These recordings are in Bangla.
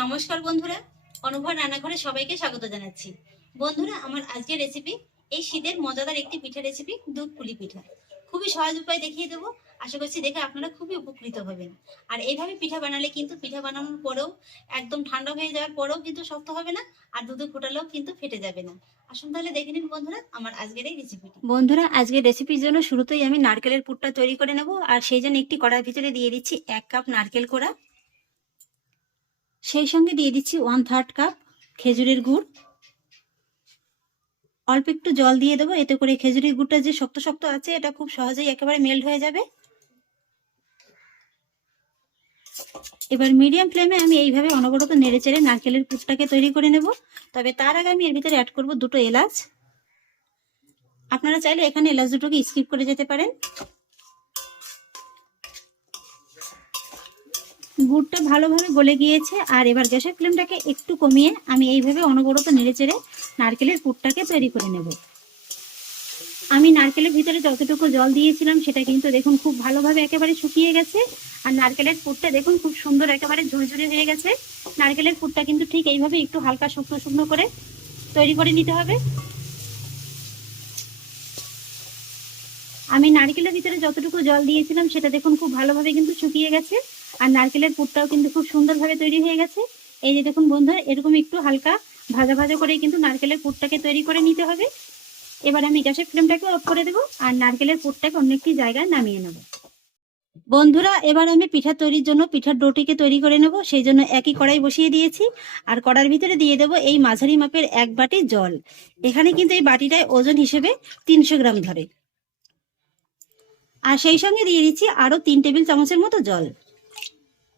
নমস্কার বন্ধুরা অনুভব রান্নাঘরে সবাইকে স্বাগত জানাচ্ছি। বন্ধুরা, আমার আজকের রেসিপি এই শীতের মজাদার একটি পিঠা রেসিপি দুধ পুলি পিঠা। খুবই সহজ উপায় দেখিয়ে দেবো, আশা করছি দেখে আপনারা খুবই উপকৃত হবেন। আর এইভাবে পিঠা বানালে কিন্তু পিঠা বানানোর পরেও, একদম ঠান্ডা হয়ে যাওয়ার পরেও কিন্তু শক্ত হবে না, আর দুধে ফোটালেও কিন্তু ফেটে যাবে না। আসুন তাহলে দেখে নিন বন্ধুরা, আমার আজকের এই রেসিপিটি বন্ধুরা, আজকের রেসিপির জন্য শুরুতেই আমি নারকেলের পুরটা তৈরি করে নেব, আর সেই জন্য একটি কড়ার ভিতরে দিয়ে দিচ্ছি এক কাপ নারকেল কোড়া। সেই সঙ্গে দিয়ে দিচ্ছি ওয়ান থার্ড কাপ খেজুরের গুড়। অল্প একটু জল দিয়ে দেবো, এতে করে খেজুরের গুড়টা যে শক্ত শক্ত আছে, এটা খুব সহজেই একেবারে মেল্ট হয়ে যাবে। এবার মিডিয়াম ফ্লেমে আমি এইভাবে অনবরত নেড়ে চেড়ে নারকেলের পুরটাকে তৈরি করে নেব। তবে তার আগে আমি এর ভিতরে অ্যাড করব দুটো এলাচ। আপনারা চাইলে এখানে এলাচ দুটোকে স্কিপ করে যেতে পারেন। গুড়টা ভালোভাবে গলে গিয়েছে আর এবার গ্যাসের ফ্লেমটাকে একটু কমিয়ে আমি এইভাবে অনবরত নেড়ে চেড়ে নারকেলের পুরটাকে তৈরি করে নেব। আমি নারকেলের ভিতরে যতটুকু জল দিয়েছিলাম সেটা কিন্তু দেখুন খুব ভালোভাবে একেবারে শুকিয়ে গেছে আর নারকেলের পুরটা দেখুন খুব সুন্দর একেবারে ঝুরঝুরে হয়ে গেছে। নারকেলের পুরটা কিন্তু ঠিক এইভাবে একটু হালকা শুকনো শুকনো করে তৈরি করে নিতে হবে। আমি নারকেলের ভিতরে যতটুকু জল দিয়েছিলাম সেটা দেখুন খুব ভালোভাবে কিন্তু শুকিয়ে গেছে। আর নারকেলের পুরটাও কিন্তু খুব সুন্দরভাবে তৈরি হয়ে গেছে। এই যে দেখুন বন্ধুরা, এরকম একটু হালকা ভাজা ভাজা করে কিন্তু নারকেলের পুরটাকে তৈরি করে নিতে হবে। এবার আমি গ্যাসের ফ্লেমটাকে অফ করে দেবো আর নারকেলের পুরটাকে অন্য একটি জায়গায় নামিয়ে নেব। বন্ধুরা, এবার আমি পিঠা তৈরির জন্য পিঠার ডোটিকে তৈরি করে নেব। সেই জন্য একই কড়াই বসিয়ে দিয়েছি। আর কড়ার ভিতরে দিয়ে দেবো এই মাঝারি মাপের এক বাটি জল। এখানে কিন্তু এই বাটিটায় ওজন হিসেবে তিনশো গ্রাম ধরে। আর সেই সঙ্গে দিয়ে দিচ্ছি আরও তিন টেবিল চামচের মতো জল।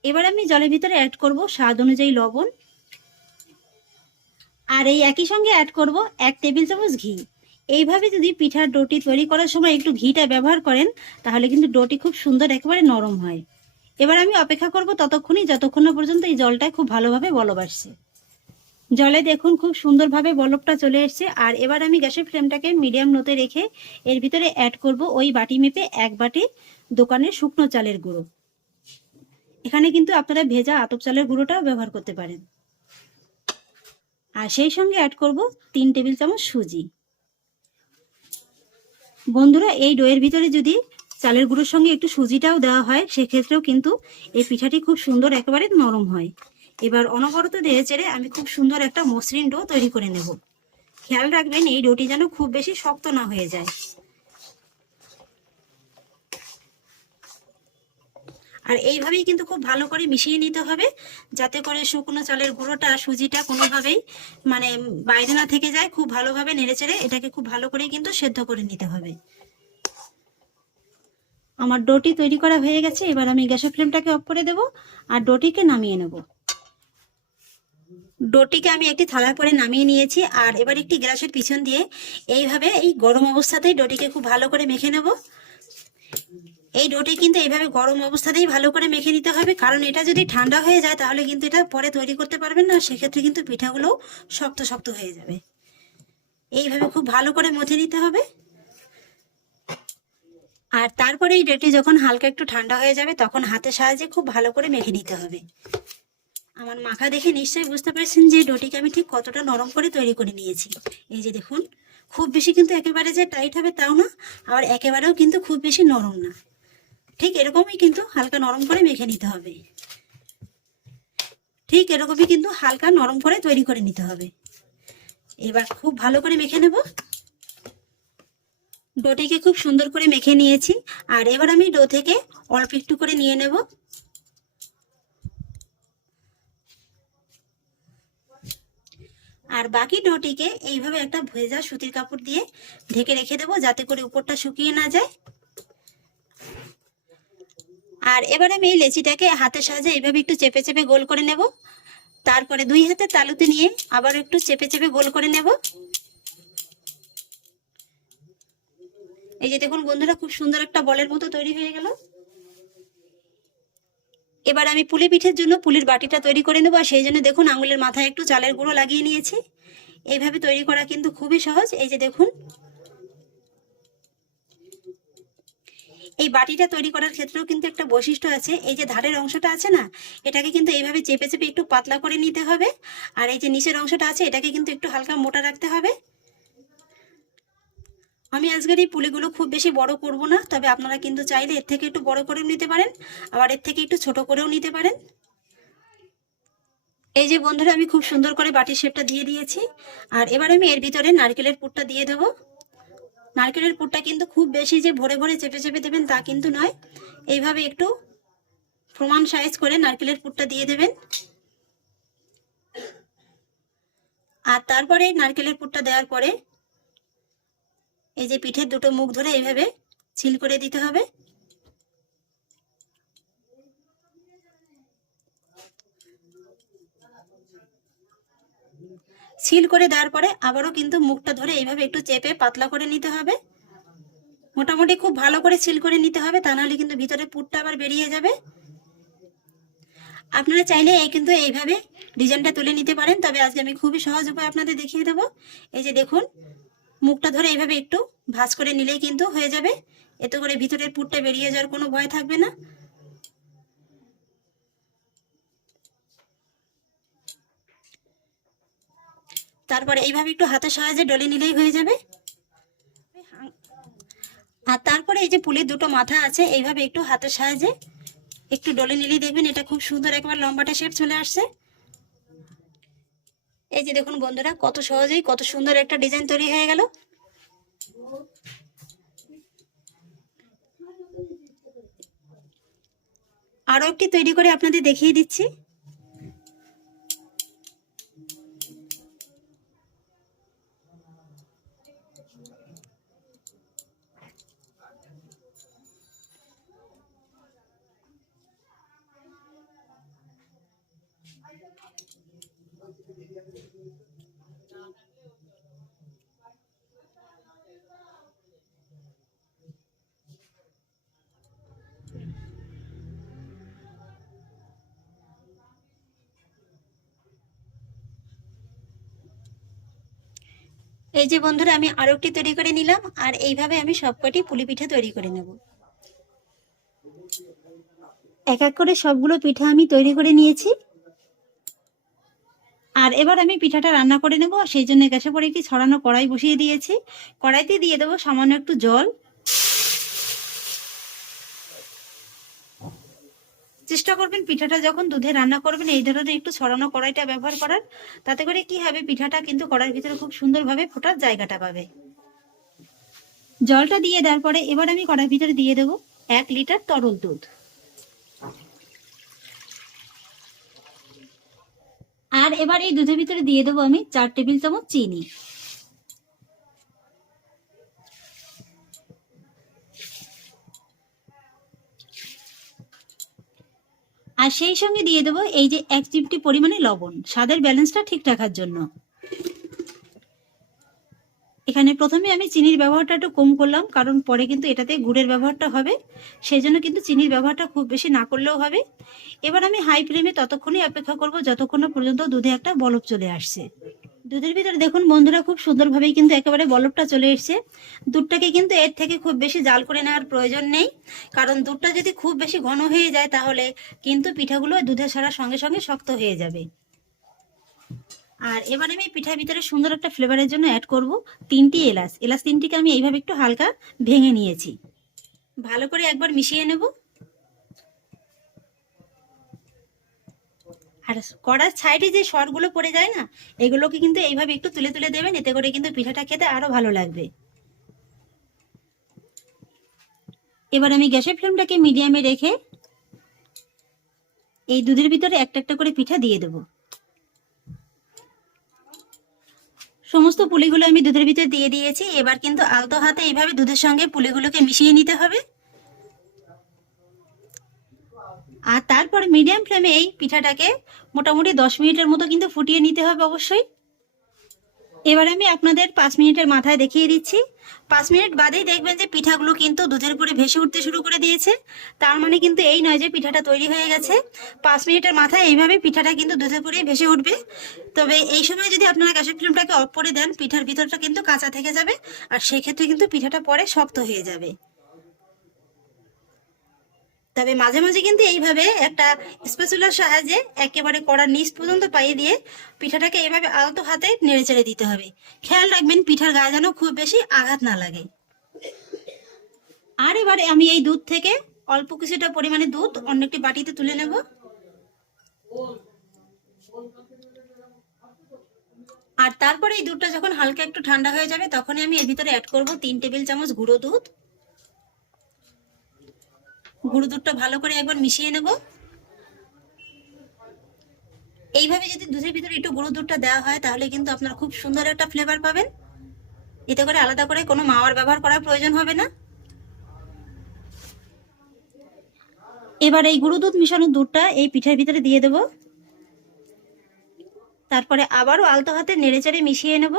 এবার আমি জলের ভিতরে অ্যাড করব স্বাদ অনুযায়ী লবণ। আর এই একই সঙ্গে অ্যাড করব এক টেবিল চামচ ঘি। এইভাবে যদি পিঠার ডোটি তৈরি করার সময় একটু ঘিটা ব্যবহার করেন, তাহলে কিন্তু ডোটি খুব সুন্দর একেবারে নরম হয়। এবার আমি অপেক্ষা করব ততক্ষণই, যতক্ষণ না পর্যন্ত এই জলটা খুব ভালোভাবে বলব আসছে। জলে দেখুন খুব সুন্দরভাবে বলবটা চলে এসছে। আর এবার আমি গ্যাসের ফ্লেমটাকে মিডিয়াম লোতে রেখে এর ভিতরে অ্যাড করব ওই বাটি মেপে এক বাটি দোকানের শুকনো চালের গুঁড়ো। এখানে কিন্তু আপনারা ভেজা আতপ চালের গুঁড়োটাও ব্যবহার করতে পারেন। আর সেই সঙ্গে অ্যাড করব তিন টেবিল চামচ সুজি। বন্ধুরা, এই ডোয়ের ভিতরে যদি চালের গুঁড়োর সঙ্গে একটু সুজিটাও দেওয়া হয়, সেক্ষেত্রেও কিন্তু এই পিঠাটি খুব সুন্দর একেবারে নরম হয়। এবার অনবরত নেড়ে চেড়ে আমি খুব সুন্দর একটা মসৃণ ডো তৈরি করে নেব। খেয়াল রাখবেন, এই ডোটি যেন খুব বেশি শক্ত না হয়ে যায়। আর এইভাবেই কিন্তু খুব ভালো করে মিশিয়ে নিতে হবে, যাতে করে শুকনো চালের গুঁড়োটা, সুজিটা কোনোভাবেই মানে বাইরে না থেকে যায়, খুব ভালোভাবে নেড়েচেড়ে এটাকে খুব ভালো করে কিন্তু সেদ্ধ করে নিতে হবে। আমার ডোটি তৈরি করা হয়ে গেছে, এবার আমি গ্যাসের ফ্লেমটাকে অফ করে দেব আর ডোটিকে নামিয়ে নেব। ডোটিকে আমি একটি থালায় পরে নামিয়ে নিয়েছি, আর এবার একটি গ্লাসের পিছন দিয়ে এইভাবে এই গরম অবস্থাতেই ডোটিকে খুব ভালো করে মেখে নেব। এই ডোটি কিন্তু এইভাবে গরম অবস্থাতেই ভালো করে মেখে নিতে হবে। কারণ এটা যদি ঠান্ডা হয়ে যায়, তাহলে কিন্তু এটা পরে তৈরি করতে পারবেন না। সেক্ষেত্রে কিন্তু পিঠাগুলো শক্ত শক্ত হয়ে যাবে। এইভাবে খুব ভালো করে মথে নিতে হবে। আর তারপরে এই ডোটি যখন হালকা একটু ঠান্ডা হয়ে যাবে, তখন হাতের সাহায্যে খুব ভালো করে মেখে নিতে হবে। আমার মাখা দেখে নিশ্চয়ই বুঝতে পারছেন যে ডোটিকে আমি ঠিক কতটা নরম করে তৈরি করে নিয়েছি। এই যে দেখুন, খুব বেশি কিন্তু একেবারে যে টাইট হবে তাও না, আবার একেবারেও কিন্তু খুব বেশি নরম না। ঠিক এরকমই কিন্তু হালকা নরম করে মেখে নিতে হবে। ঠিক এরকমই কিন্তু হালকা নরম করে তৈরি করে নিতে হবে। এবার খুব ভালো করে মেখে নেব। ডোটিকে খুব সুন্দর করে মেখে নিয়েছি। আর এবার আমি ডো থেকে অল্প একটু করে নিয়ে নেব। আর বাকি ডোটিকে এইভাবে একটা ভেজা সুতির কাপড় দিয়ে ঢেকে রেখে দেবো যাতে করে উপরটা শুকিয়ে না যায়। আর এবার আমি এই লেচিটাকে হাতের সাহায্যে এইভাবে একটু চেপে চেপে গোল করে নেব। তারপরে দুই হাতে তালুতে নিয়ে আবার একটু চেপে চেপে গোল করে নেব। এই যে দেখুন বন্ধুরা, খুব সুন্দর একটা বলের মতো তৈরি হয়ে গেল। এবার আমি পুলি পিঠের জন্য পুলির বাটিটা তৈরি করে নেব আর সেই জন্য দেখুন আঙুলের মাথায় একটু চালের গুঁড়ো লাগিয়ে নিয়েছি। এইভাবে তৈরি করা কিন্তু খুবই সহজ। এই যে দেখুন এই বাটিটা তৈরি করার ক্ষেত্রেও কিন্তু একটা বৈশিষ্ট্য আছে। এই যে ধারের অংশটা আছে না, এটাকে কিন্তু এইভাবে চেপে চেপে একটু পাতলা করে নিতে হবে। আর এই যে নিচের অংশটা আছে, এটাকে কিন্তু একটু হালকা মোটা রাখতে হবে। আমি আজকের এই পুলিগুলো খুব বেশি বড় করব না, তবে আপনারা কিন্তু চাইলে এর থেকে একটু বড় করেও নিতে পারেন, আবার এর থেকে একটু ছোট করেও নিতে পারেন। এই যে বন্ধুরা, আমি খুব সুন্দর করে বাটির শেপটা দিয়ে দিয়েছি। আর এবার আমি এর ভিতরে নারকেলের পুরটা দিয়ে দেবো। নারকেলের পুরটা কিন্তু খুব বেশি যে ভরে ভরে চেপে চেপে দেবেন তা কিন্তু নয়। এইভাবে একটু প্রমাণ সাইজ করে নারকেলের পুরটা দিয়ে দেবেন। আর তারপরে নারকেলের পুরটা দেওয়ার পরে এই যে পিঠের দুটো মুখ ধরে এইভাবে ছিল করে দিতে হবে। সিল করে দেওয়ার পরে আবারও কিন্তু মুখটা ধরে এইভাবে একটু চেপে পাতলা করে নিতে হবে। মোটামুটি খুব ভালো করে সিল করে নিতে হবে, তা নাহলে কিন্তু ভিতরে পুরটা আবার বেরিয়ে যাবে। আপনারা চাইলে এই কিন্তু এইভাবে ডিজাইনটা তুলে নিতে পারেন, তবে আজকে আমি খুবই সহজ উপায় আপনাদের দেখিয়ে দেবো। এই যে দেখুন, মুখটা ধরে এইভাবে একটু ভাঁজ করে নিলেই কিন্তু হয়ে যাবে। এতে করে ভিতরের পুরটা বেরিয়ে যাওয়ার কোনো ভয় থাকবে না। তারপরে এইভাবে একটু হাতের সাহায্যে ডলে নিলেই হয়ে যাবে। আর তারপরে এই যে পুলির দুটো মাথা আছে, এইভাবে একটু হাতের সাহায্যে একটু ডলে নিলেই দেখবেন এটা খুব সুন্দর একবার লম্বাটা শেপ চলে আসছে। এই যে দেখুন বন্ধুরা, কত সহজেই কত সুন্দর একটা ডিজাইন তৈরি হয়ে গেল। আরও একটি তৈরি করে আপনাদের দেখিয়ে দিচ্ছি। এই যে বন্ধুরা, আমি আরও একটি তৈরি করে নিলাম, আর এইভাবে আমি সবকটি পুলি পিঠা তৈরি করে নেব। এক এক করে সবগুলো পিঠা আমি তৈরি করে নিয়েছি। আর এবার আমি পিঠাটা রান্না করে নেব সেই জন্য গ্যাসে পরে একটি ছড়ানো কড়াই বসিয়ে দিয়েছি। কড়াইতে দিয়ে দেবো সামান্য একটু জল। চেষ্টা করবেন পিঠাটা যখন দুধে রান্না করবেন, এই ধরনের একটু ছড়ানো কড়াইটা ব্যবহার করার। তাতে করে কি হবে, পিঠাটা কিন্তু কড়াইয়ের ভিতরে খুব সুন্দরভাবে ফোটার জায়গাটা পাবে। জলটা দিয়ে দেওয়ার পরে এবার আমি কড়াইয়ের ভিতরে দিয়ে দেবো এক লিটার তরল দুধ। আর এবার এই দুধের ভিতরে দিয়ে দেবো আমি চার টেবিল চামচ চিনি। আর সেই সঙ্গে দিয়ে দেবো এই যে এক চিমটি পরিমাণে লবণ। স্বাদের ব্যালেন্সটা ঠিক রাখার জন্য। এখানে প্রথমে আমি চিনির ব্যবহারটা একটু কম করলাম, কারণ পরে কিন্তু এটাতে গুড়ের ব্যবহারটা হবে। সেই জন্য কিন্তু চিনির ব্যবহারটা খুব বেশি না করলেও হবে। এবার আমি হাই ফ্লেমে ততক্ষণই অপেক্ষা করব, যতক্ষণ পর্যন্ত দুধে একটা বলব চলে আসছে। দুধের ভিতরে দেখুন বন্ধুরা, খুব সুন্দরভাবেই কিন্তু একেবারে বলবটা চলে এসছে। দুধটাকে কিন্তু এর থেকে খুব বেশি জাল করে নেওয়ার প্রয়োজন নেই, কারণ দুধটা যদি খুব বেশি ঘন হয়ে যায় তাহলে কিন্তু পিঠাগুলো দুধে ছাড়ার সঙ্গে সঙ্গে শক্ত হয়ে যাবে। আর এবার আমি পিঠার ভিতরে সুন্দর একটা ফ্লেভারের জন্য অ্যাড করব তিনটি এলাচ। এলাচ তিনটিকে আমি এইভাবে একটু হালকা ভেঙে নিয়েছি। ভালো করে একবার মিশিয়ে নেব। আর কড়ার সাইডে যে সরগুলো পড়ে যায় না, এগুলোকে কিন্তু এইভাবে একটু তুলে তুলে দেবেন, এতে করে কিন্তু পিঠাটা খেতে আরও ভালো লাগবে। এবার আমি গ্যাসের ফ্লেমটাকে মিডিয়ামে রেখে এই দুধের ভিতরে একটা একটা করে পিঠা দিয়ে দেবো। সমস্ত পুলিগুলো আমি দুধের ভিতরে দিয়ে দিয়েছি, এবার কিন্তু আলতো হাতে এইভাবে দুধের সঙ্গে পুলিগুলোকে মিশিয়ে নিতে হবে। আর তারপর মিডিয়াম ফ্লেমে এই পিঠাটাকে মোটামুটি দশ মিনিটের মতো কিন্তু ফুটিয়ে নিতে হবে অবশ্যই। এবার আমি আপনাদের পাঁচ মিনিটের মাথায় দেখিয়ে দিচ্ছি। পাঁচ মিনিট বাদেই দেখবেন যে পিঠাগুলো কিন্তু দুধের উপরে ভেসে উঠতে শুরু করে দিয়েছে। তার মানে কিন্তু এই নয় যে পিঠাটা তৈরি হয়ে গেছে। পাঁচ মিনিটের মাথায় এইভাবে পিঠাটা কিন্তু দুধের উপরেই ভেসে উঠবে। তবে এই সময় যদি আপনারা গ্যাসের ফিল্মটাকে অফ করে দেন, পিঠার ভিতরটা কিন্তু কাঁচা থেকে যাবে। আর সেক্ষেত্রে কিন্তু পিঠাটা পরে শক্ত হয়ে যাবে। তবে মাঝে মাঝে কিন্তু এইভাবে একটা স্পেচুলার সাহায্যে একেবারে কড়ার নিচ পর্যন্ত পাইয়ে দিয়ে পিঠাটাকে এইভাবে আলতো হাতে নেড়ে চেড়ে দিতে হবে। খেয়াল রাখবেন, পিঠার গায়ে যেন খুব বেশি আঘাত না লাগে। আর এবারে আমি এই দুধ থেকে অল্প কিছুটা পরিমাণে দুধ অন্য একটি বাটিতে তুলে নেব। আর তারপরে এই দুধটা যখন হালকা একটু ঠান্ডা হয়ে যাবে, তখনই আমি এর ভিতরে অ্যাড করব তিন টেবিল চামচ গুঁড়ো দুধ। গুঁড়ো দুধটা ভালো করে একবার মিশিয়ে নেব। এইভাবে যদি দুধের ভিতরে একটু গুঁড়ো দুধটা দেওয়া হয়, তাহলে কিন্তু আপনারা খুব সুন্দর একটা ফ্লেভার পাবেন। এতে করে আলাদা করে কোনো মাওয়ার ব্যবহার করার প্রয়োজন হবে না। এবার এই গুঁড়ো দুধ মিশানো দুধটা এই পিঠার ভিতরে দিয়ে দেব। তারপরে আবারও আলতো হাতে নেড়েচেড়ে মিশিয়ে নেব।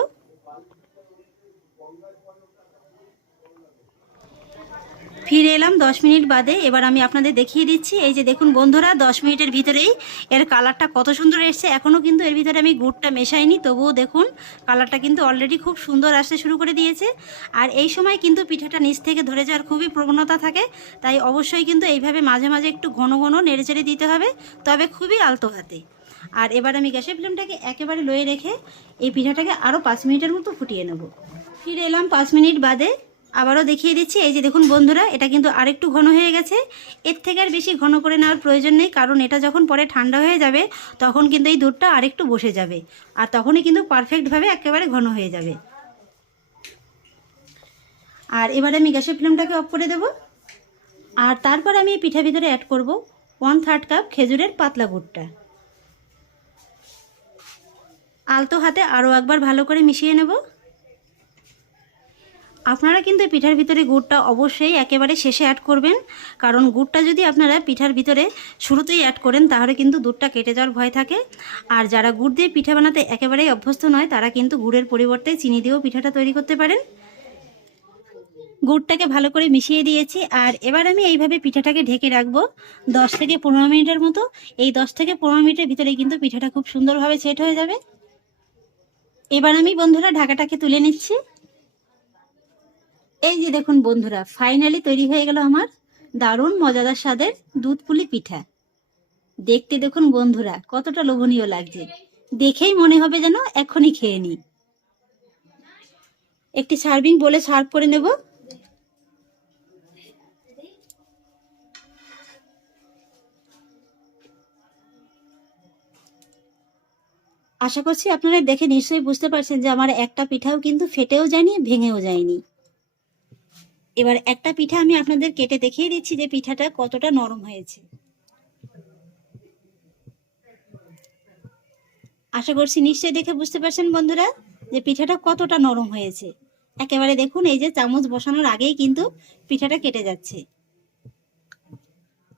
ফিরে এলাম দশ মিনিট বাদে। এবার আমি আপনাদের দেখিয়ে দিচ্ছি, এই যে দেখুন বন্ধুরা, দশ মিনিটের ভিতরেই এর কালারটা কত সুন্দর এসছে। এখনও কিন্তু এর ভিতরে আমি গুড়টা মেশাইনি, তবুও দেখুন কালারটা কিন্তু অলরেডি খুব সুন্দর আসতে শুরু করে দিয়েছে। আর এই সময় কিন্তু পিঠাটা নিচ থেকে ধরে যাওয়ার খুবই প্রবণতা থাকে, তাই অবশ্যই কিন্তু এইভাবে মাঝে মাঝে একটু ঘন ঘন নেড়েচেড়ে দিতে হবে, তবে খুবই আলতো হাতে। আর এবার আমি গ্যাসের ফ্লেমটাকে একেবারে লয়ে রেখে এই পিঠাটাকে আরও পাঁচ মিনিটের মতো ফুটিয়ে নেব। ফিরে এলাম পাঁচ মিনিট বাদে আবারও দেখিয়ে দিচ্ছি, এই যে দেখুন বন্ধুরা, এটা কিন্তু আরেকটু ঘন হয়ে গেছে। এর থেকে আর বেশি ঘন করে নেওয়ার প্রয়োজন নেই, কারণ এটা যখন পরে ঠান্ডা হয়ে যাবে, তখন কিন্তু এই দুধটা আরেকটু বসে যাবে। আর তখনই কিন্তু পারফেক্টভাবে একেবারে ঘন হয়ে যাবে। আর এবারে আমি গ্যাসের ফ্লেমটাকে অফ করে দেব। আর তারপর আমি এই পিঠা ভিতরে অ্যাড করব ওয়ান থার্ড কাপ খেজুরের পাতলা গুড়টা। আলতো হাতে আরও একবার ভালো করে মিশিয়ে নেব। আপনারা কিন্তু পিঠার ভিতরে গুড়টা অবশ্যই একেবারে শেষে অ্যাড করবেন। কারণ গুড়টা যদি আপনারা পিঠার ভিতরে শুরুতেই অ্যাড করেন, তাহলে কিন্তু দুধটা কেটে যাওয়ার ভয় থাকে। আর যারা গুড় দিয়ে পিঠা বানাতে একেবারেই অভ্যস্ত নয়, তারা কিন্তু গুড়ের পরিবর্তে চিনি দিয়েও পিঠাটা তৈরি করতে পারেন। গুড়টাকে ভালো করে মিশিয়ে দিয়েছি, আর এবার আমি এইভাবে পিঠাটাকে ঢেকে রাখব দশ থেকে পনেরো মিনিটের মতো। এই দশ থেকে পনেরো মিনিটের ভিতরে কিন্তু পিঠাটা খুব সুন্দরভাবে সেট হয়ে যাবে। এবার আমি বন্ধুরা ঢাকাটাকে তুলে নিচ্ছি। এই যে দেখুন বন্ধুরা ফাইনালি তৈরি হয়ে গেল আমার দারুণ মজাদার স্বাদের দুধ পুলি পিঠা। দেখতে দেখুন বন্ধুরা, কতটা লোভনীয় লাগছে। দেখেই মনে হবে যেন এখনই খেয়ে নি একটি সার্ভিং বলে সার্ভ করে নেব। আশা করছি আপনারা দেখে নিশ্চয়ই বুঝতে পারছেন যে আমার একটা পিঠাও কিন্তু ফেটেও যায়নি, ভেঙেও যায়নি। এবার একটা পিঠা আমি আপনাদের কেটে দেখিয়ে দিচ্ছি যে পিঠাটা কতটা নরম হয়েছে। আশা করছি নিশ্চয়ই দেখে বুঝতে পারছেন বন্ধুরা যে পিঠাটা কতটা নরম হয়েছে। একেবারে দেখুন, এই যে চামচ বসানোর আগেই কিন্তু পিঠাটা কেটে যাচ্ছে।